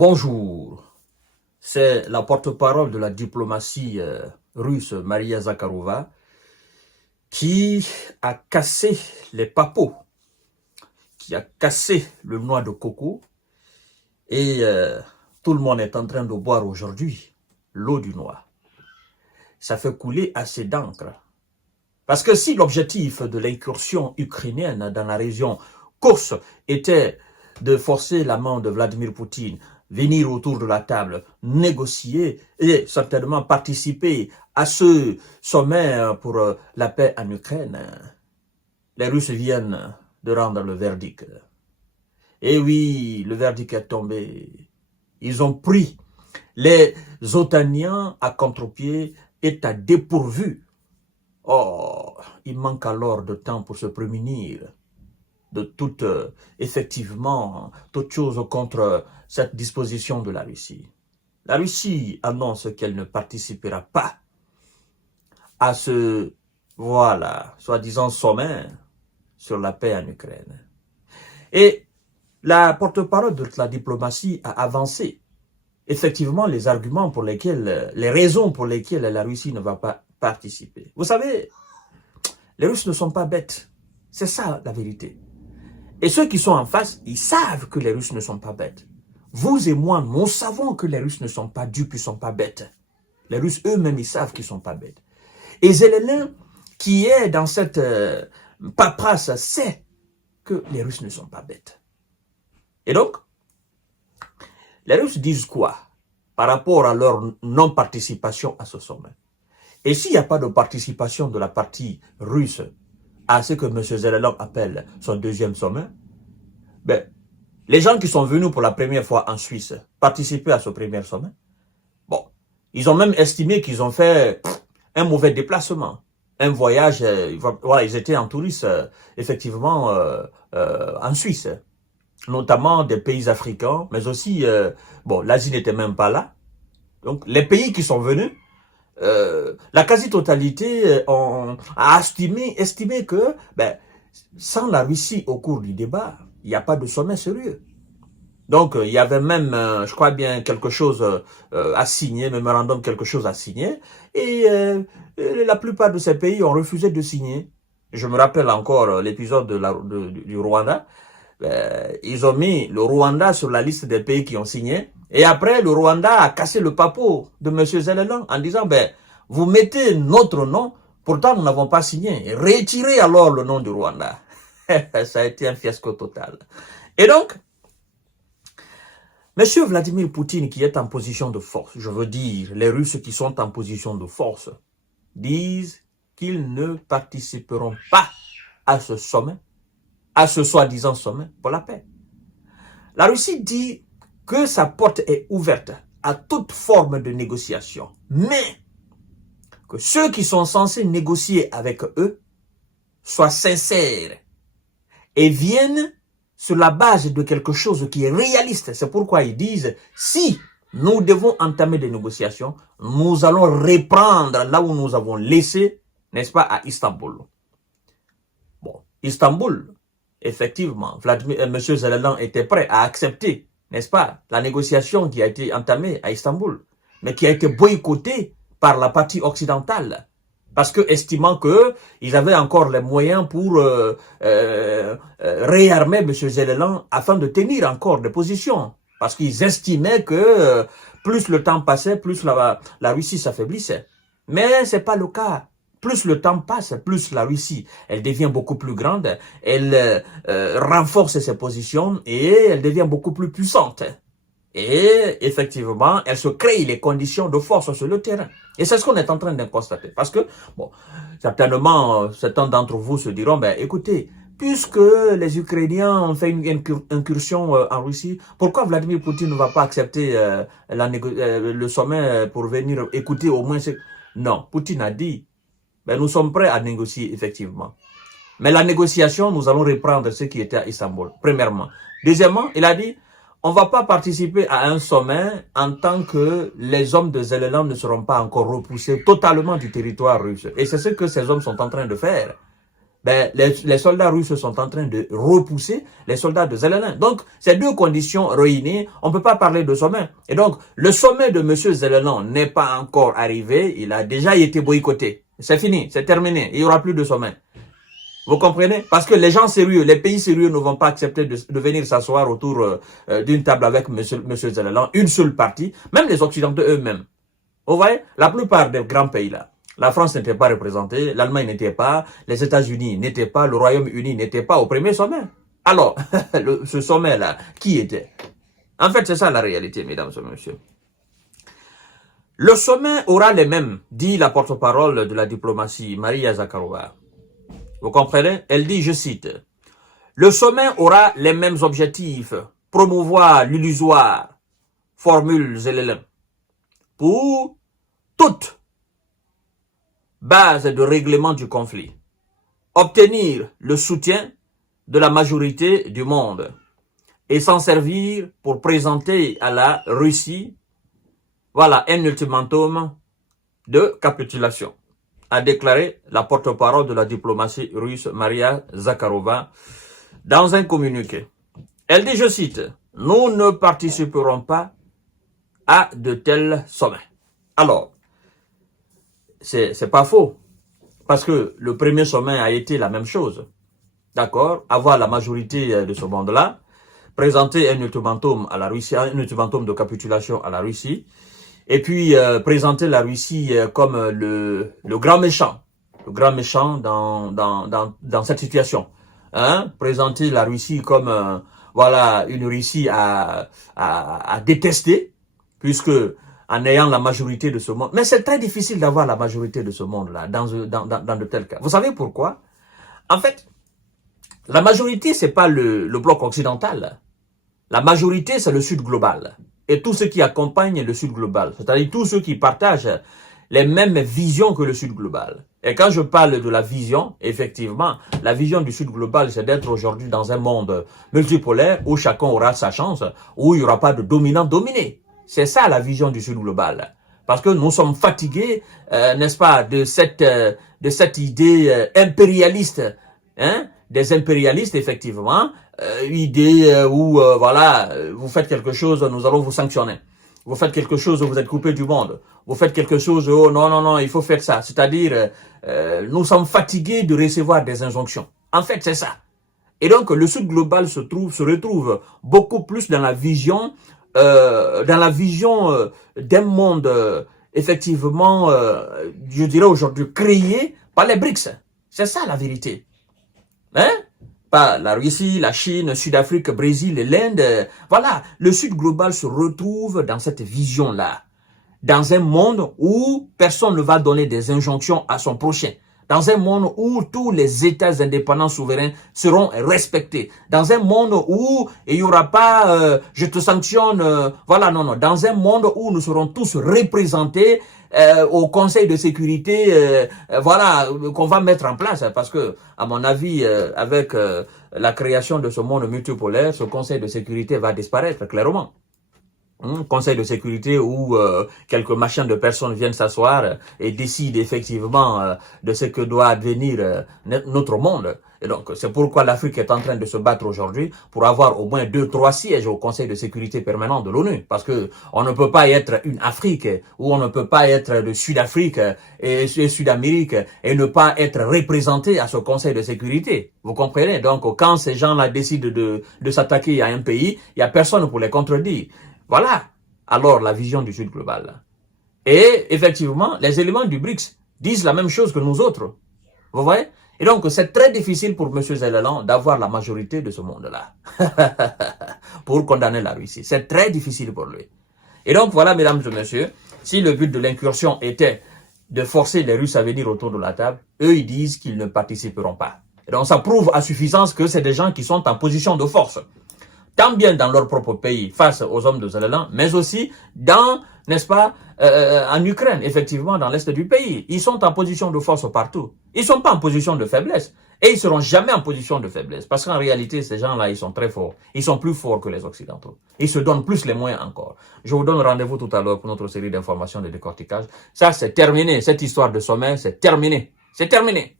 Bonjour, c'est la porte-parole de la diplomatie russe, Maria Zakharova, qui a cassé les papeaux, qui a cassé le noix de coco, et tout le monde est en train de boire aujourd'hui l'eau du noix. Ça fait couler assez d'encre. Parce que si l'objectif de l'incursion ukrainienne dans la région Kursk était de forcer la main de Vladimir Poutine, venir autour de la table, négocier et certainement participer à ce sommet pour la paix en Ukraine, les Russes viennent de rendre le verdict. Et oui, le verdict est tombé. Ils ont pris les Otaniens à contre-pied et à dépourvu. Oh, il manque alors de temps pour se prémunir de toute, effectivement, toute chose contre cette disposition de la Russie. La Russie annonce qu'elle ne participera pas à ce, voilà, soi-disant sommet sur la paix en Ukraine. Et la porte-parole de la diplomatie a avancé effectivement les arguments pour lesquels, les raisons pour lesquelles la Russie ne va pas participer. Vous savez, les Russes ne sont pas bêtes. C'est ça la vérité. Et ceux qui sont en face, ils savent que les Russes ne sont pas bêtes. Vous et moi, nous savons que les Russes ne sont pas dupes, ils ne sont pas bêtes. Les Russes eux-mêmes, ils savent qu'ils ne sont pas bêtes. Et Zelensky, qui est dans cette paperasse, sait que les Russes ne sont pas bêtes. Et donc, les Russes disent quoi par rapport à leur non-participation à ce sommet? Et s'il n'y a pas de participation de la partie russe à ce que M. Zelensky appelle son deuxième sommet, ben, les gens qui sont venus pour la première fois en Suisse participer à ce premier sommet, bon, ils ont même estimé qu'ils ont fait un mauvais déplacement, un voyage, voilà, ils étaient en tourisme, effectivement, en Suisse, notamment des pays africains, mais aussi, bon, l'Asie n'était même pas là. Donc, les pays qui sont venus, la quasi-totalité a estimé que ben, sans la Russie au cours du débat, il n'y a pas de sommet sérieux. Donc, il y avait même, je crois bien, quelque chose à signer, mémorandum, quelque chose à signer. Et la plupart de ces pays ont refusé de signer. Je me rappelle encore l'épisode du Rwanda. Ils ont mis le Rwanda sur la liste des pays qui ont signé. Et après, le Rwanda a cassé le papeau de M. Zelensky en disant, ben, vous mettez notre nom, pourtant nous n'avons pas signé. Retirez alors le nom du Rwanda. Ça a été un fiasco total. Et donc, M. Vladimir Poutine qui est en position de force, je veux dire, les Russes qui sont en position de force, disent qu'ils ne participeront pas à ce sommet, à ce soi-disant sommet pour la paix. La Russie dit que sa porte est ouverte à toute forme de négociation, mais que ceux qui sont censés négocier avec eux soient sincères et viennent sur la base de quelque chose qui est réaliste. C'est pourquoi ils disent, si nous devons entamer des négociations, nous allons reprendre là où nous avons laissé, n'est-ce pas, à Istanbul. Bon, Istanbul, effectivement, M. Zelensky était prêt à accepter, n'est-ce pas, la négociation qui a été entamée à Istanbul, mais qui a été boycottée par la partie occidentale, parce que estimant qu'ils avaient encore les moyens pour réarmer M. Zelensky afin de tenir encore des positions, parce qu'ils estimaient que plus le temps passait, plus la Russie s'affaiblissait. Mais ce n'est pas le cas. Plus le temps passe, plus la Russie, elle devient beaucoup plus grande, elle renforce ses positions et elle devient beaucoup plus puissante. Et effectivement, elle se crée les conditions de force sur le terrain. Et c'est ce qu'on est en train de constater. Parce que, bon, certainement, certains d'entre vous se diront, ben écoutez, puisque les Ukrainiens ont fait une incursion en Russie, pourquoi Vladimir Poutine ne va pas accepter le sommet pour venir écouter au moins ce... Non, Poutine a dit, ben nous sommes prêts à négocier effectivement. Mais la négociation, nous allons reprendre ce qui était à Istanbul, premièrement. Deuxièmement, il a dit, on ne va pas participer à un sommet en tant que les hommes de Zelensky ne seront pas encore repoussés totalement du territoire russe. Et c'est ce que ces hommes sont en train de faire. ben, les soldats russes sont en train de repousser les soldats de Zelensky. Donc, ces deux conditions réunies, on ne peut pas parler de sommet. Et donc, le sommet de M. Zelensky n'est pas encore arrivé, il a déjà été boycotté. C'est fini, c'est terminé, il n'y aura plus de sommet. Vous comprenez? Parce que les gens sérieux, les pays sérieux ne vont pas accepter de venir s'asseoir autour d'une table avec M. Zelensky, une seule partie, même les Occidentaux eux-mêmes. Vous voyez? La plupart des grands pays là. La France n'était pas représentée, l'Allemagne n'était pas, les États-Unis n'étaient pas, le Royaume-Uni n'était pas au premier sommet. Alors, ce sommet-là, qui était? En fait, c'est ça la réalité, mesdames et messieurs. Le sommet aura les mêmes, dit la porte-parole de la diplomatie, Maria Zakharova. Vous comprenez? Elle dit, je cite, « Le sommet aura les mêmes objectifs, promouvoir l'illusoire, formule Zelensky, pour toute base de règlement du conflit, obtenir le soutien de la majorité du monde et s'en servir pour présenter à la Russie, voilà, un ultimatum de capitulation, a déclaré la porte-parole de la diplomatie russe Maria Zakharova dans un communiqué. Elle dit, je cite, « Nous ne participerons pas à de tels sommets. » Alors, c'est pas faux, parce que le premier sommet a été la même chose, d'accord, avoir la majorité de ce monde-là, présenter un ultimatum à la Russie, un ultimatum de capitulation à la Russie, et puis présenter la Russie comme le grand méchant dans cette situation, hein, présenter la Russie comme voilà une Russie à détester, puisque en ayant la majorité de ce monde. Mais c'est très difficile d'avoir la majorité de ce monde-là, dans de tels cas. Vous savez pourquoi? En fait, la majorité, c'est pas le bloc occidental. La majorité, c'est le Sud global. Et tous ceux qui accompagnent le Sud global. C'est-à-dire tous ceux qui partagent les mêmes visions que le Sud global. Et quand je parle de la vision, effectivement, la vision du Sud global, c'est d'être aujourd'hui dans un monde multipolaire où chacun aura sa chance, où il n'y aura pas de dominant-dominé. C'est ça la vision du Sud global. Parce que nous sommes fatigués, n'est-ce pas, de cette idée impérialiste, hein, des impérialistes, effectivement, idée où, voilà, vous faites quelque chose, nous allons vous sanctionner. Vous faites quelque chose, vous êtes coupé du monde. Vous faites quelque chose, oh non, non, non, il faut faire ça. C'est-à-dire, nous sommes fatigués de recevoir des injonctions. En fait, c'est ça. Et donc, le Sud global se retrouve beaucoup plus dans la vision d'un monde, effectivement, je dirais aujourd'hui, créé par les BRICS. C'est ça la vérité. Hein? Pas la Russie, la Chine, Sud-Afrique, Brésil et l'Inde. Voilà, le Sud global se retrouve dans cette vision-là. Dans un monde où personne ne va donner des injonctions à son prochain. Dans un monde où tous les États indépendants souverains seront respectés. Dans un monde où il n'y aura pas je te sanctionne, voilà, non, non. Dans un monde où nous serons tous représentés au Conseil de sécurité, voilà, qu'on va mettre en place. Parce que, à mon avis, avec la création de ce monde multipolaire, ce Conseil de sécurité va disparaître, clairement. Conseil de sécurité où quelques machins de personnes viennent s'asseoir et décident effectivement de ce que doit advenir notre monde. Et donc, c'est pourquoi l'Afrique est en train de se battre aujourd'hui pour avoir au moins 2-3 sièges au Conseil de sécurité permanent de l'ONU. Parce que on ne peut pas être une Afrique ou on ne peut pas être de Sud-Afrique et Sud-Amérique et ne pas être représenté à ce Conseil de sécurité. Vous comprenez? Donc, quand ces gens-là décident de s'attaquer à un pays, il n'y a personne pour les contredire. Voilà, alors la vision du Sud global. Et effectivement, les éléments du BRICS disent la même chose que nous autres. Vous voyez? Et donc, c'est très difficile pour M. Zelensky d'avoir la majorité de ce monde-là pour condamner la Russie. C'est très difficile pour lui. Et donc, voilà, mesdames et messieurs, si le but de l'incursion était de forcer les Russes à venir autour de la table, eux, ils disent qu'ils ne participeront pas. Et donc, ça prouve à suffisance que c'est des gens qui sont en position de force. Tant bien dans leur propre pays face aux hommes de Zelensky, mais aussi dans, n'est-ce pas, en Ukraine, effectivement, dans l'est du pays. Ils sont en position de force partout. Ils ne sont pas en position de faiblesse. Et ils ne seront jamais en position de faiblesse. Parce qu'en réalité, ces gens-là, ils sont très forts. Ils sont plus forts que les Occidentaux. Ils se donnent plus les moyens encore. Je vous donne rendez-vous tout à l'heure pour notre série d'informations de décortiquage. Ça, c'est terminé. Cette histoire de sommet, c'est terminé. C'est terminé.